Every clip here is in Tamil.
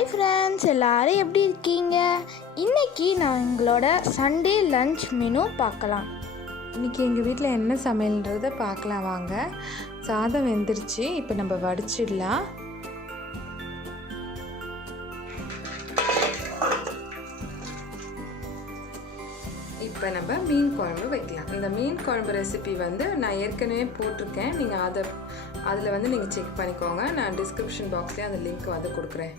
Hi friends, எல்லாரும் எப்படி இருக்கீங்க? இன்னைக்கு நான் உங்களோட சண்டே லஞ்ச் மெனு பார்க்கலாம். இன்றைக்கி எங்கள் வீட்டில் என்ன சமையல்ன்றதை பார்க்கலாம் வாங்க. சாதம் வெந்துருச்சு, இப்போ நம்ம வடிச்சிடலாம். இப்போ நம்ம மீன் குழம்பு வைக்கலாம். இந்த மீன் குழம்பு ரெசிபி வந்து நான் ஏற்கனவே போட்டிருக்கேன். நீங்கள் அதில் வந்து நீங்கள் செக் பண்ணிக்கோங்க. நான் டிஸ்கிரிப்ஷன் பாக்ஸ்லேயே அந்த லிங்க் வந்து கொடுக்குறேன்.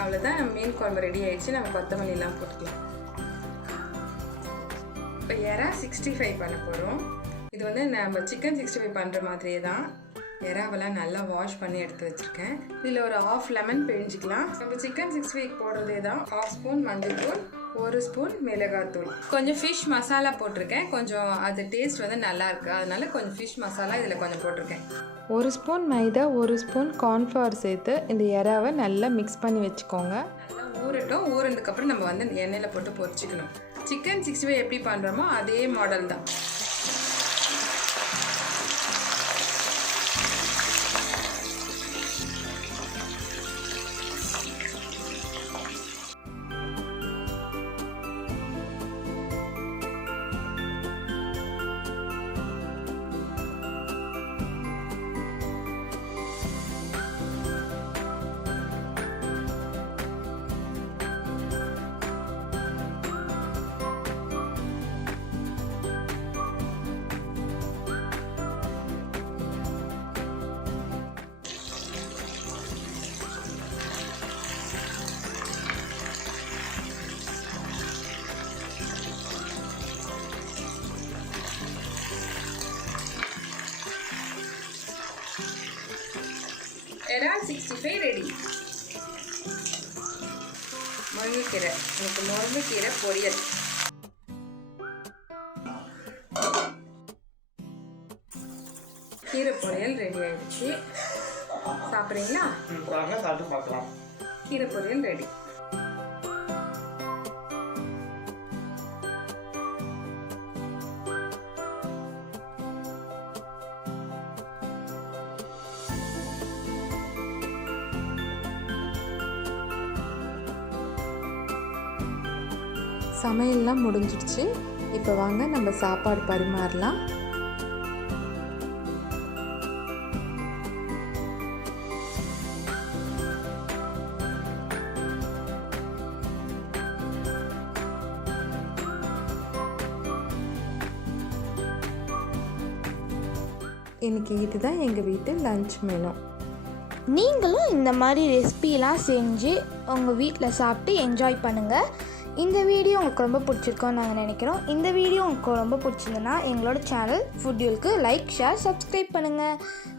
அவ்வளோதான், நம்ம மீன் குழம்பு ரெடி ஆயிடுச்சு. நம்ம கொத்தமல்லிலாம் போட்டுக்கலாம். இப்போ எறா 65 பண்ண போகிறோம். இது வந்து நம்ம சிக்கன் 65 பண்ணுற மாதிரியே தான். எறாவெல்லாம் நல்லா வாஷ் பண்ணி எடுத்து வச்சுருக்கேன். இதில் ஒரு 1/2 லெமன் பிழிஞ்சிக்கலாம். நம்ம சிக்கன் 65 போடுறதே தான். 1/2 ஸ்பூன் மஞ்சள் தூள், 1 ஸ்பூன் மிளகாத்தூள், கொஞ்சம் ஃபிஷ் மசாலா போட்டிருக்கேன். கொஞ்சம் அது டேஸ்ட் வந்து நல்லா இருக்குது, அதனால கொஞ்சம் ஃபிஷ் மசாலா இதில் கொஞ்சம் போட்டிருக்கேன். 1 ஸ்பூன் மைதா, 1 ஸ்பூன் கார்ன்ஃப்ளவர் சேர்த்து இந்த எறாவை நல்லா மிக்ஸ் பண்ணி வச்சுக்கோங்க. நல்லா ஊறட்டும். ஊறினதுக்கப்புறம் நம்ம வந்து எண்ணெயில் போட்டு பொரிச்சிக்கணும். சிக்கன் 65 எப்படி பண்ணுறோமோ அதே மாடல் தான். எறா 65 ரெடி. முருங்கைக்கீரை, எனக்கு முருங்கைக்கீரை பொரியல். கீரை பொரியல் ரெடி ஆயிடுச்சு. சாப்பிட்றீங்களா? சாப்பிட்டு பார்க்கலாம். கீரை பொரியல் ரெடி. சமையல்லாம் முடிஞ்சிடுச்சு. இப்போ வாங்க நம்ம சாப்பாடு பரிமாறலாம். இன்னைக்கு இதுதான் எங்கள் வீட்டு லஞ்ச் மெனு. நீங்களும் இந்த மாதிரி ரெசிபிலாம் செஞ்சு உங்கள் வீட்டில் சாப்பிட்டு என்ஜாய் பண்ணுங்கள். இந்த வீடியோ உங்களுக்கு ரொம்ப பிடிச்சிருக்கோன்னு நாங்கள் நினைக்கிறோம். இந்த வீடியோ உங்களுக்கு ரொம்ப பிடிச்சிருந்ததுன்னா எங்களோட சேனல் ஃபுட்யூலுக்கு லைக், ஷேர், சப்ஸ்கிரைப் பண்ணுங்கள்.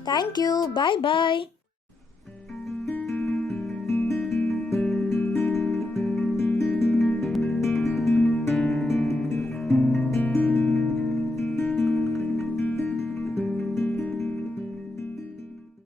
தேங்க்யூ. பாய் பாய்.